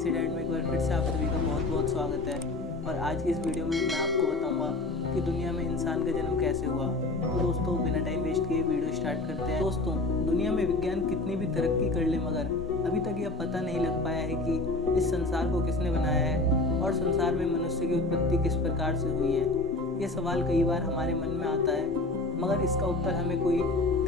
Incident में एक बार फिर से आप सभी का बहुत बहुत स्वागत है। और आज की इस वीडियो में मैं आपको बताऊंगा कि दुनिया में इंसान का जन्म कैसे हुआ। तो दोस्तों, बिना टाइम वेस्ट किए वीडियो स्टार्ट करते हैं। दोस्तों, दुनिया में विज्ञान कितनी भी तरक्की कर ले मगर अभी तक यह पता नहीं लग पाया है कि इस संसार को किसने बनाया है और संसार में मनुष्य की उत्पत्ति किस प्रकार से हुई है। यह सवाल कई बार हमारे मन में आता है मगर इसका उत्तर हमें कोई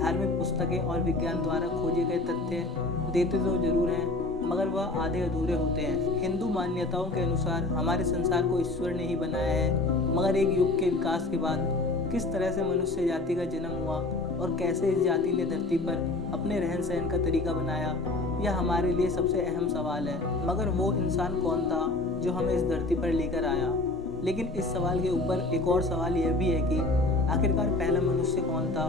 धार्मिक पुस्तकें और विज्ञान द्वारा खोजे गए तथ्य देते तो जरूर हैं मगर वह आधे अधूरे होते हैं। हिंदू मान्यताओं के अनुसार हमारे संसार को ईश्वर ने ही बनाया है, मगर एक युग के विकास के बाद किस तरह से मनुष्य जाति का जन्म हुआ और कैसे इस जाति ने धरती पर अपने रहन सहन का तरीका बनाया, यह हमारे लिए सबसे अहम सवाल है। मगर वो इंसान कौन था जो हमें इस धरती पर लेकर आया। लेकिन इस सवाल के ऊपर एक और सवाल यह भी है कि आखिरकार पहला मनुष्य कौन था,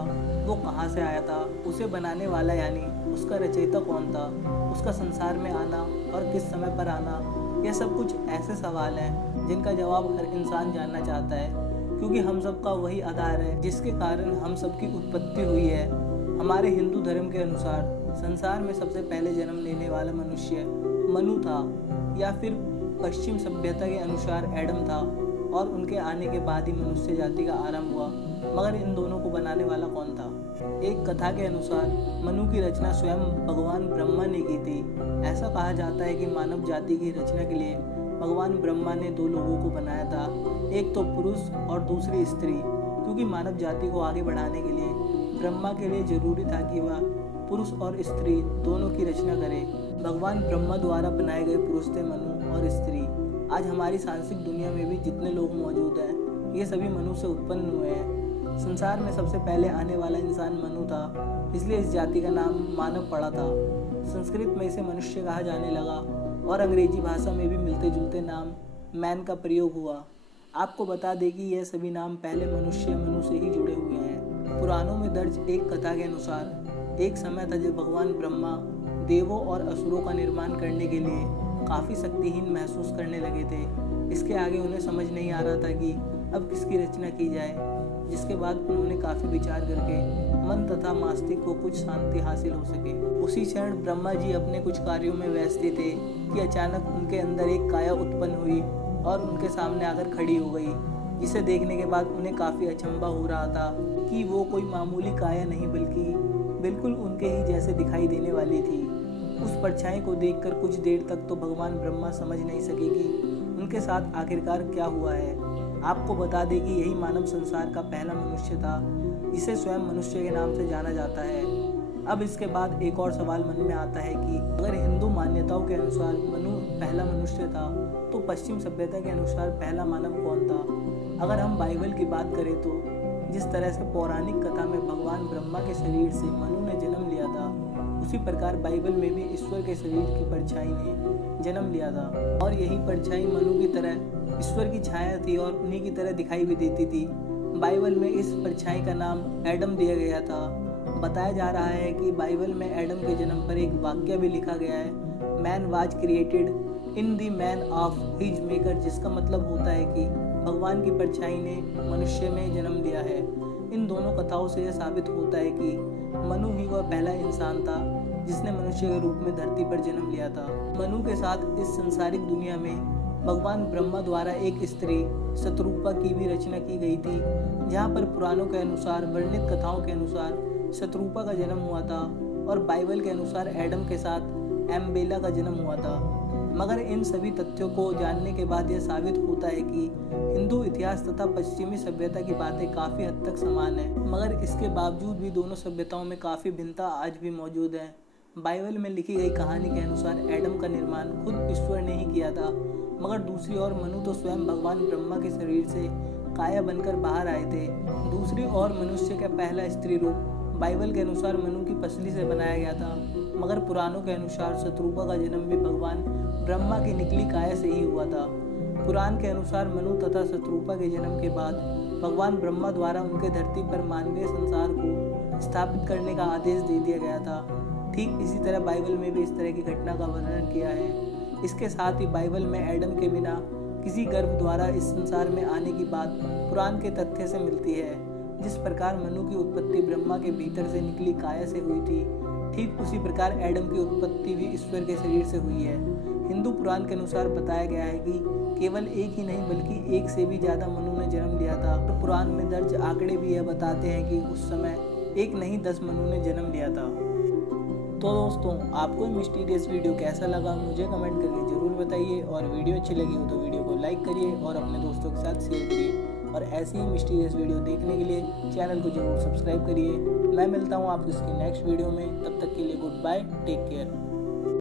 वो कहाँ से आया था, उसे बनाने वाला यानी उसका रचयिता कौन था, उसका संसार में आना और किस समय पर आना। यह सब कुछ ऐसे सवाल हैं जिनका जवाब हर इंसान जानना चाहता है, क्योंकि हम सबका वही आधार है जिसके कारण हम सबकी उत्पत्ति हुई है। हमारे हिंदू धर्म के अनुसार संसार में सबसे पहले जन्म लेने वाला मनुष्य मनु था, या फिर पश्चिम सभ्यता के अनुसार एडम था और उनके आने के बाद ही मनुष्य जाति का आरंभ हुआ। मगर इन दोनों को बनाने वाला कौन था? एक कथा के अनुसार मनु की रचना स्वयं भगवान ब्रह्मा ने की थी। ऐसा कहा जाता है कि मानव जाति की रचना के लिए भगवान ब्रह्मा ने दो लोगों को बनाया था, एक तो पुरुष और दूसरी स्त्री, क्योंकि मानव जाति को आगे बढ़ाने के लिए ब्रह्मा के लिए जरूरी था कि वह पुरुष और स्त्री दोनों की रचना करे। भगवान ब्रह्मा द्वारा बनाए गए पुरुष थे मनु और स्त्री। आज हमारी सांसारिक दुनिया में भी जितने लोग मौजूद हैं ये सभी मनु से उत्पन्न हुए हैं। संसार में सबसे पहले आने वाला इंसान मनु था, इसलिए इस जाति का नाम मानव पड़ा था। संस्कृत में इसे मनुष्य कहा जाने लगा और अंग्रेजी भाषा में भी मिलते जुलते नाम मैन का प्रयोग हुआ। आपको बता दें कि यह सभी नाम पहले मनुष्य मनु से ही जुड़े हुए हैं। पुराणों में दर्ज एक कथा के अनुसार एक समय था जब भगवान ब्रह्मा देवों और असुरों का निर्माण करने के लिए काफ़ी शक्तिहीन महसूस करने लगे थे। इसके आगे उन्हें समझ नहीं आ रहा था कि अब किसकी रचना की जाए, जिसके बाद उन्होंने काफ़ी विचार करके मन तथा मस्तिष्क को कुछ शांति हासिल हो सके। उसी क्षण ब्रह्मा जी अपने कुछ कार्यों में व्यस्त थे कि अचानक उनके अंदर एक काया उत्पन्न हुई और उनके सामने आकर खड़ी हो गई, जिसे देखने के बाद उन्हें काफ़ी अचंभा हो रहा था कि वो कोई मामूली काया नहीं बल्कि बिल्कुल उनके ही जैसे दिखाई देने वाली थी। उस परछाई को देखकर कुछ देर तक तो भगवान ब्रह्मा समझ नहीं सके कि उनके साथ आखिरकार क्या हुआ है। आपको बता दें कि यही मानव संसार का पहला मनुष्य था, जिसे स्वयं मनुष्य के नाम से जाना जाता है। अब इसके बाद एक और सवाल मन में आता है कि अगर हिंदू मान्यताओं के अनुसार मनु पहला मनुष्य था तो पश्चिम सभ्यता के अनुसार पहला मानव कौन था? अगर हम बाइबल की बात करें तो जिस तरह से पौराणिक कथा में भगवान ब्रह्मा के शरीर से मनु ने जन्म लिया था, उसी प्रकार बाइबल में भी ईश्वर के शरीर की परछाई ने जन्म लिया था और यही परछाई मनु की तरह ईश्वर की छाया थी और उन्हीं की तरह दिखाई भी देती थी। बाइबल में इस परछाई का नाम एडम दिया गया था। बताया जा रहा है कि बाइबल में एडम के जन्म पर एक वाक्य भी लिखा गया है, man was created in the man of his maker, जिसका मतलब होता है कि भगवान की परछाई ने मनुष्य में जन्म लिया है। इन दोनों कथाओं से यह साबित होता है कि मनु ही वह पहला इंसान था जिसने मनुष्य के रूप में धरती पर जन्म लिया था। मनु के साथ इस संसारिक दुनिया में भगवान ब्रह्मा द्वारा एक स्त्री शत्रुपा की भी रचना की गई थी, जहाँ पर पुराणों के अनुसार वर्णित कथाओं के अनुसार शत्रुपा का जन्म हुआ था और बाइबल के अनुसार एडम के साथ एम्बेला का जन्म हुआ था। मगर इन सभी तथ्यों को जानने के बाद यह साबित होता है कि हिंदू इतिहास तथा पश्चिमी सभ्यता की बातें काफ़ी हद तक समान है, मगर इसके बावजूद भी दोनों सभ्यताओं में काफ़ी भिन्नता आज भी मौजूद है। बाइबल में लिखी गई कहानी के अनुसार एडम का निर्माण खुद ईश्वर ने ही किया था, मगर दूसरी ओर मनु तो स्वयं भगवान ब्रह्मा के शरीर से काया बनकर बाहर आए थे। दूसरी ओर मनुष्य का पहला स्त्री रूप बाइबल के अनुसार मनु की पसली से बनाया गया था, मगर पुराणों के अनुसार शत्रुपा का जन्म भी भगवान ब्रह्मा की निकली काया से ही हुआ था। पुराण के अनुसार मनु तथा शत्रुपा के जन्म के बाद भगवान ब्रह्मा द्वारा उनके धरती पर मानवीय संसार को स्थापित करने का आदेश दे दिया गया था। ठीक इसी तरह बाइबल में भी इस तरह की घटना का वर्णन किया है। इसके साथ ही बाइबल में एडम के बिना किसी गर्भ द्वारा इस संसार में आने की बात पुराण के तथ्य से मिलती है। जिस प्रकार मनु की उत्पत्ति ब्रह्मा के भीतर से निकली काया से हुई थी, ठीक उसी प्रकार एडम की उत्पत्ति भी ईश्वर के शरीर से हुई है। हिंदू पुराण के अनुसार बताया गया है कि केवल एक ही नहीं बल्कि एक से भी ज़्यादा मनु ने जन्म लिया था। तो पुराण में दर्ज आंकड़े भी यह बताते हैं कि उस समय एक नहीं 10 मनु ने जन्म लिया था। तो दोस्तों, आपको मिस्टीरियस वीडियो कैसा लगा मुझे कमेंट करके ज़रूर बताइए, और वीडियो अच्छी लगी हो तो वीडियो को लाइक करिए और अपने दोस्तों के साथ शेयर करिए। और ऐसी ही मिस्टीरियस वीडियो देखने के लिए चैनल को जरूर सब्सक्राइब करिए। मैं मिलता हूँ आपको इसकी नेक्स्ट वीडियो में, तब तक के लिए गुड बाय, टेक केयर।